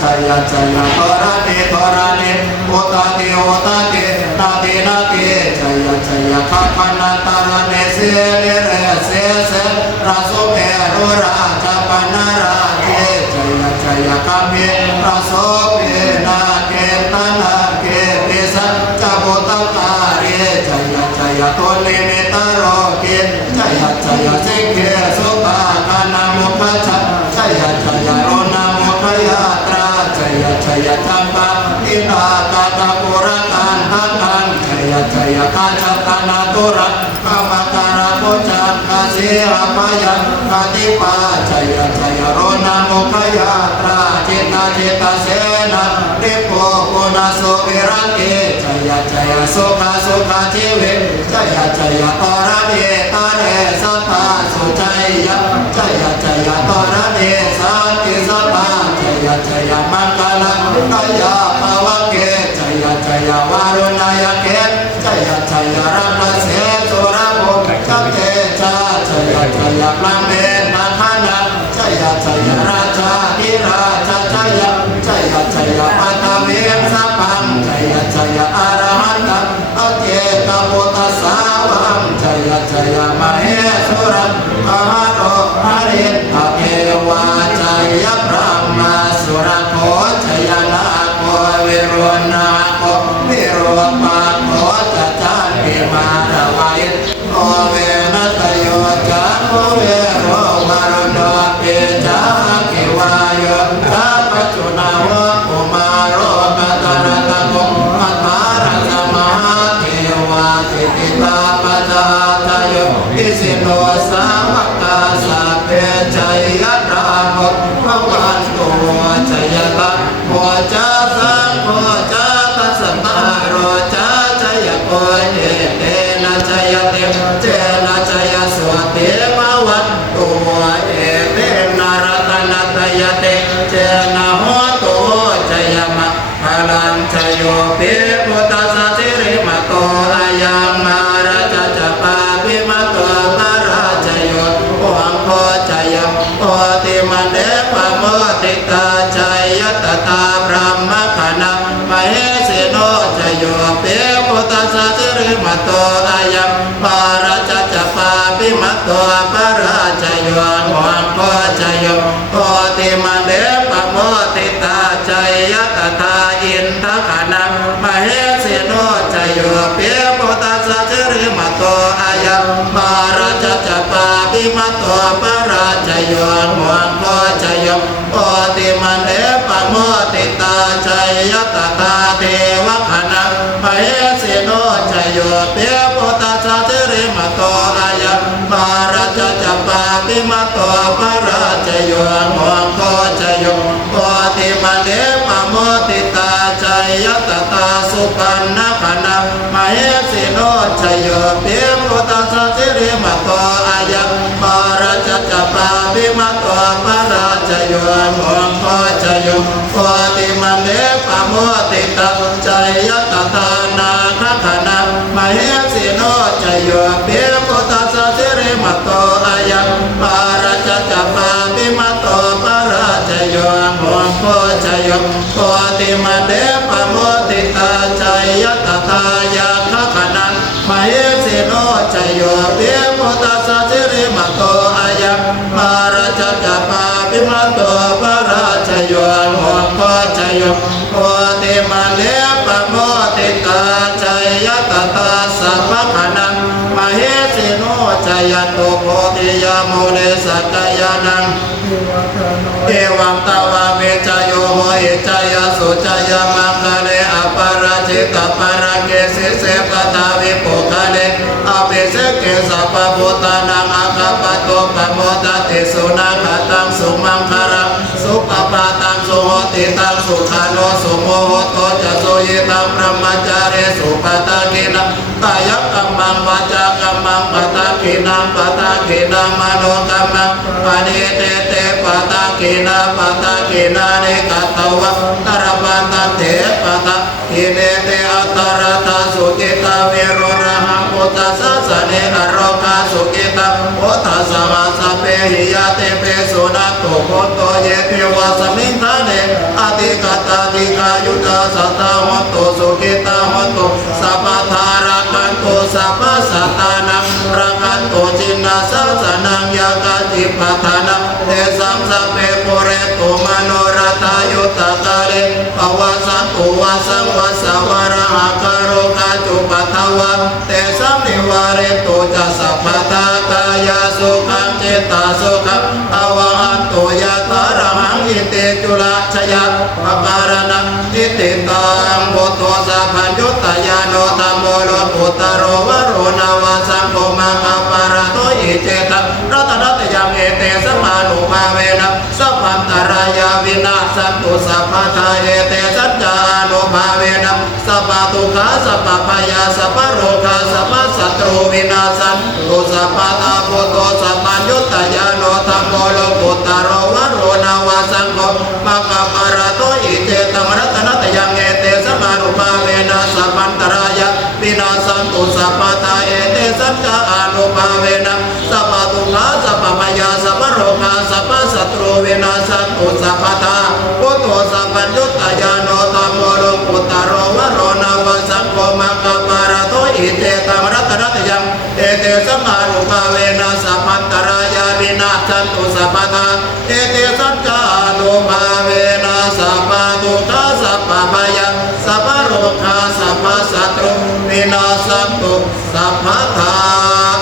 ชัยชัยตระเนตระเนโอตติโอตตินาตินาติชัยชัยขะขณะตระเนเสเนเรเสเสราโสเมรุราชปนาราเกชัยชัยกัมเมราโสเปนาเกตนาเกปิสัจจโพตกาเรชัยชัยโตลิเมตโรเกชัยชัยสิกเขสุตากานามุขชัชัยชัยโรนามุขยาตราชัยชัยจัมปะอินากาตาปุระกันทักันชัยชัยกาจตนาตุระกามการะโพจักกะเสหปะยักติปาชัยชัยโรนามุขยาตราจิตาจิตาเสนะริโภปุนาสุวิรัติชัยชัยสุขสุขชีวิตชัยชัยตระเนตระเนสัตตาสุชัยชัยชัยตระเนสัตติสัตตาชัยชัยมังคลังกายาภวะเกชัยชัยวารุณายเกชัยชัยรัตเสสุระโภชัเตชาชัยชัยพระเมนาคนะชัยชัยราชาธิราชชัยชัยชัยปัตตเวสัพพังชัยชัยอรหันตังอเจกพุทธสาวังชัยชัยมเหสุรังอหโรหรินทเทวาชัยพระมาสุรโคชัยนาโควิรุณาโควิรุปาโคจัจจานิมาระวายโอเวนัตโยจันโอเวโรวารุณเปจาคิวายโยสัพพจุนาวะกุมารโรกัตระตะโกมัทธาระสมหาเทวาสิทธิตาปัจจาทโยอิสิโนสาวกาสัพเพชัยยะราโมภวันตุชัยตะโมจาสังโมจาตัสสะโรจาชัยโกเเตนะชัยเตเจนะชัยสวเตมวันตุเอเตนะรัตนะตยเตเจนะโหตุชัยมะพลังชัยโยเปปุตตะสะสิริมะโตอายังมาราชจปาภิมะโตปะราชโยโอหังโพชัยโอติมันเดปะโมติตาชัยยตตาพรหมคณะมเหสิโนชัยโยเปปุตตะสะสิริมะโตอายังมาราชจปาภิมะโตปะราชโย ยัมมาราชจัปาปิมาตัวปราชโยมวงพ่อชยมโอติมันเดปะโมติตาชัยยตตาเทวคณะมเหสิโนชยโยเปโปตาชาเจริมโตอายัมมาราชจัปาปิมาตัวปราชโยมวงพ่อชยมโอติมันเดปะโมติตาชัยยตตาสุปันนคณะมเหสิโนชยโยเปโปตาชาเจริมโตอายัมมาราชจัปาปิมาตัวปราชโยมวงพ่อชยมโอติมันเดปะโมติตาชัยยตตานาคคณะมเหสิโนชยโยเปโปตาชาเจริมโตอายัมมาราชจัปาปิมาตัวปราชโยมวงพ่อชยมโอติมันเดปะโมติตาชัยยตตายาคคณะมเหสิโนชยโยเปโปตาชาเจริมโตอายัมมาราชจัปาปิมาตัวปราชโยมวงพ่อชยมโอติมันเดปะโมติตาชัยยตตาสัพพคณะมเหสิโนชยโตโพธิยามุเนสัจจยานังเอวังตาวาเมจโยโหอิจยสุจยมังคะเลอปาราชิตปาราเกสิเสปตาวิปุคะเลอภิเสกเกสัพพพุตานังอาคาปโตปโมทติสุนัขตังสุมังคารังสุปปาตังสุโหติตังสุขาโนสุโมโหโตจะโสยิตังพระมจาเรสุปตากินะกายกัมมังวาจากัมมังปตากินังปตากินังมโนกัมมังปานิเตเตปตากินาปตากินาเนกัตตวะตระปันตันเถปตากิเนเตอัตตระตาสุกิตาเวโรระหังพุทธัสสะเนอโรคาสุกิตาโอทัสสะวะสัพเพหิยะเตเปสุนัตโตโคโตเยเทวะสมิงทาเนอติกตาติกายุตาสัตตาหันโตสุกิตาหันโตสัพพทารักันโตสัพพสัตตานังรักันโตจินนาสัสนังยากาจิปัฏฐานะเตสัมสัพเพปุเรตุมโนรัตายุตตะกาเลภวสันตุวะสังวะสวะระหะคาโรกาจุปัฏฐวะเตสัมนิวาเรตุจัสสัพพทากายาสุขังเจตาสุขังอวะหันตุยะตาระหังอิเตจุลชยะปะการนังอิติตังโพโตสัพพัญญุตยาโนธัมโมโลกุตโรวโรนาวาสังโฆมังคปาระโตอิเจตังรัตนัตยังเอเตสมานุภาเวนะสัพพันตรายาวินาสันตุสัพพทาเอเตสัจจานุภาเวนะสัพพทุกขาสัพพพยาสัพพโรคาสัพพสัตรูวินาสันตุสัพพตาโพโตสัพพัญญุตยาโนธัมโมโลกุตโรวโรนาวาสังโฆมังคปาระโตอิเจตังรัตนัตยังเอเตสมานุภาเวนะสัพพันตรายาวินาสันตุสัพพทาเอเตสัจจานุภาเวนะสัพพทุกขาสัพพพยาสัพพโรคาสัพพสัตรูวินาสันตุสัพพทาโพโตสัพพัญญุตยาโนธัมโมโลกุตโรวโรนาวาสังโฆมังคปาระโตอิเจตังรัตนัตยังเอเตสมานุภาเวนะสัพพันตรายาวินาสันตุสัพพทาเอเตสัจจานุภาเวนะสัพพทุกขาสัพพพยาสัพพโรคาสัพพสัตรูวินาสันตุสัพพทา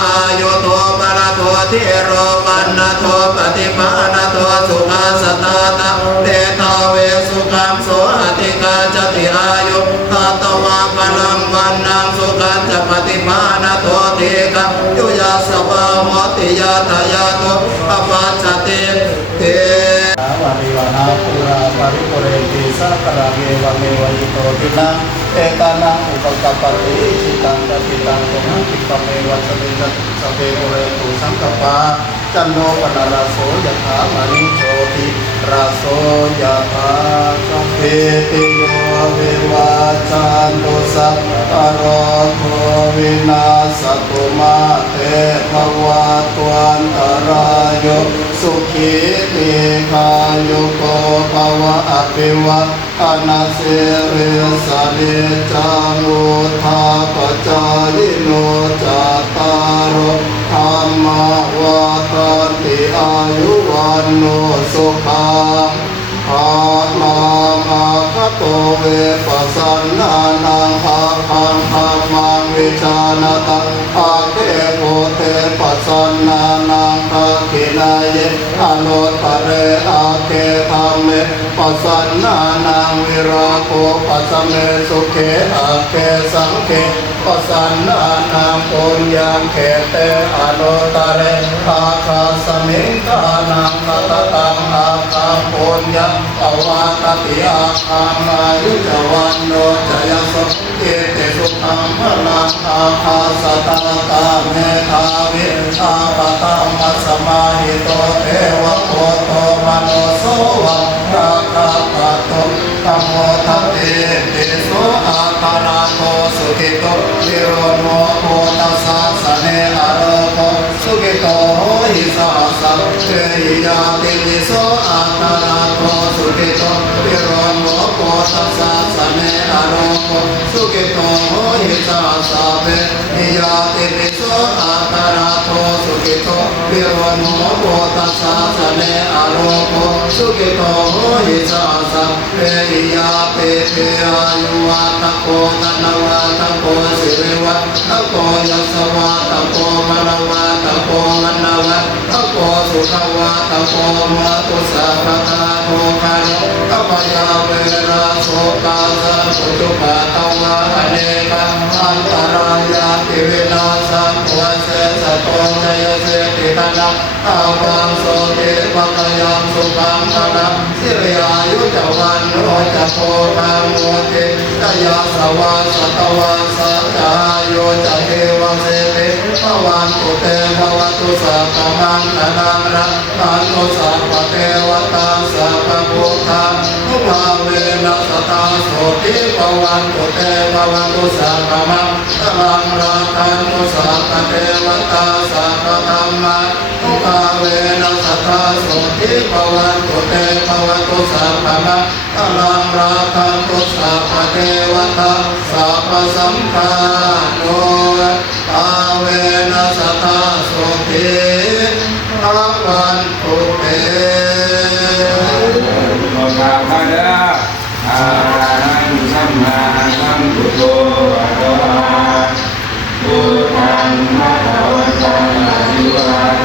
อายุโตปะละโตทิโรวันนะโตปฏิภาณโตสุขาสตาตะเตตาเวสุขังโสอติกาจติอายุตัตวะพลังวันนังสุขังจะปฏิภาณโตติกะยุยาสวะโมติยาทายาโตอปัจจติเตวานิวานาปุราปริปุเรติสักการะเกวะเมวะอิโตตินังเอตานังอุปกัปปติจิตังปฏิตังตุมังคิปะเมวะสมิจสเปปุเรตุสังกปปะจันโนปนราโสยถามณิโชติราโสยถาสัพเพติโยวิวัจจันตุสัพพะโรโควินาศตุมาเตภวัตวันตรายโยสุขีติคายุโกภวะอภิวัตอนาเสริสานิจังอุทาปจายโนจัตตารธรรมวัฏันติอายุวันโนสุขังภาลังอาคโตเวปัสสนานังภาคังธรรมังเว วิชานาตอาเกโกเตปัสสนานังภคินายอนุตตเรอาเกธรรมเมปัสสนานังวิราโกปัสสเมสุเขอาเกสังเขปัสสนานังปุญญังเขเตอนุตตเรอาคาสมิงกานังกัตตังอาคาปุญญังอวาตติอาคามายุจวันโนจยสุเกเตสุขังพลังอาคาสตาตาเมธาวิอาปตัมมัสสมาหิโตเอวะโคโตมโนโสวะราคาปะโตธัมโมทัตเตติโสอาคาราโตสุขิโตวิโรโนโคตัสสะสะเนอะโรโกสุขิโตหิสาสะเตหิยาติวิโสอาคาราโตสุขิโตวิโรโนโคตัสสะสะเนอะโรโกสุขิโตหิสาสะเตหิยาติวิโสอาคาราโตสุขิโตวิโรโนโคตัสสะสะเนอะโรโกสุขิโตหิสาสะเตหิยาติเตอายุวัตโกตนะวัตโกสิริวัตโกยสวัตโกมะนะวัตโกมะนะวัตโกสุขวัตโกมัตุสัพพะโตคันอปยาเวราโสกาสัพพุจุปะตวะอเนกอันตรายาติวินาสังวเสสะโตจยเสติตนะอาวังโสติปะกยังสุขังตนะสิริอายุจวันโรจโพกังโมติตยาสวาสตวาสัจจายุจเทวเสติภวันตุเตภวตุสัพพมังคลังรักขันตุสัพพเทวตาสัพพพุทธานุภาเวนัสตาโสติภวันตุเตภวตุสัพพมังคลังรักขันตุสัพพเทวตาสัพพธัมมานุภาเวนัสตาโสติภวันตุเตภวตุสัพพมังคลังรักขันตุสัพพเทวตาสัพพสัมภาโนอาเวนัสตาโสติภวันตุเต โมทาภะเดาอาหังสัมมาสัมพุทโธภะคะวะพุทธังภะคะวันตังอะภิวาเท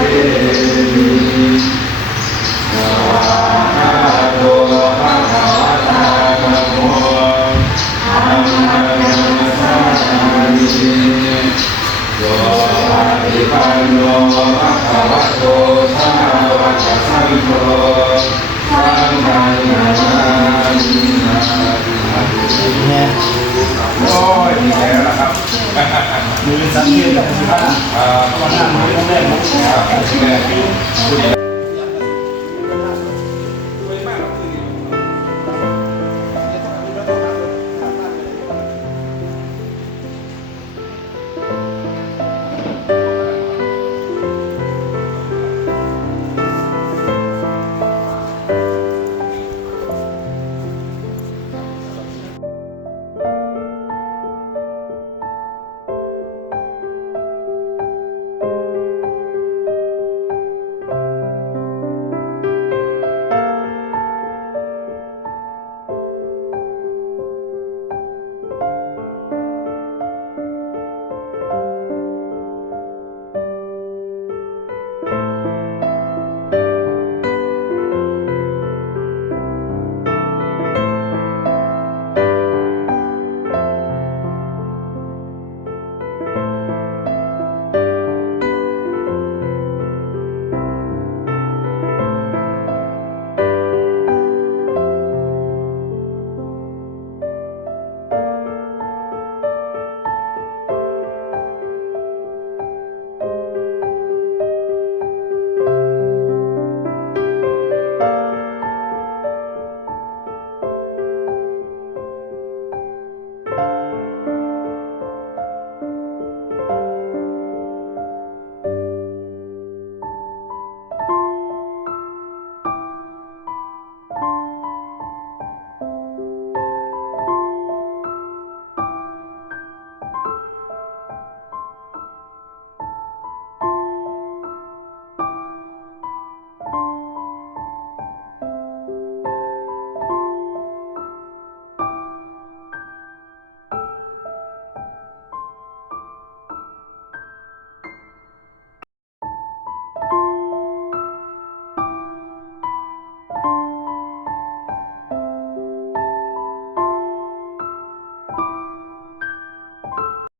มิสวากขาโตภะคะวะตาธัมโมธัมมังนัมสสามิโยปฏิปันโนภะคะวะโตสาวกสังโฆสังฆังนามินาโอ้ยดีใจแล้วครับ มือสังเกตกับที่ว่า วันหน้ามือต้องเล่นมุกครับ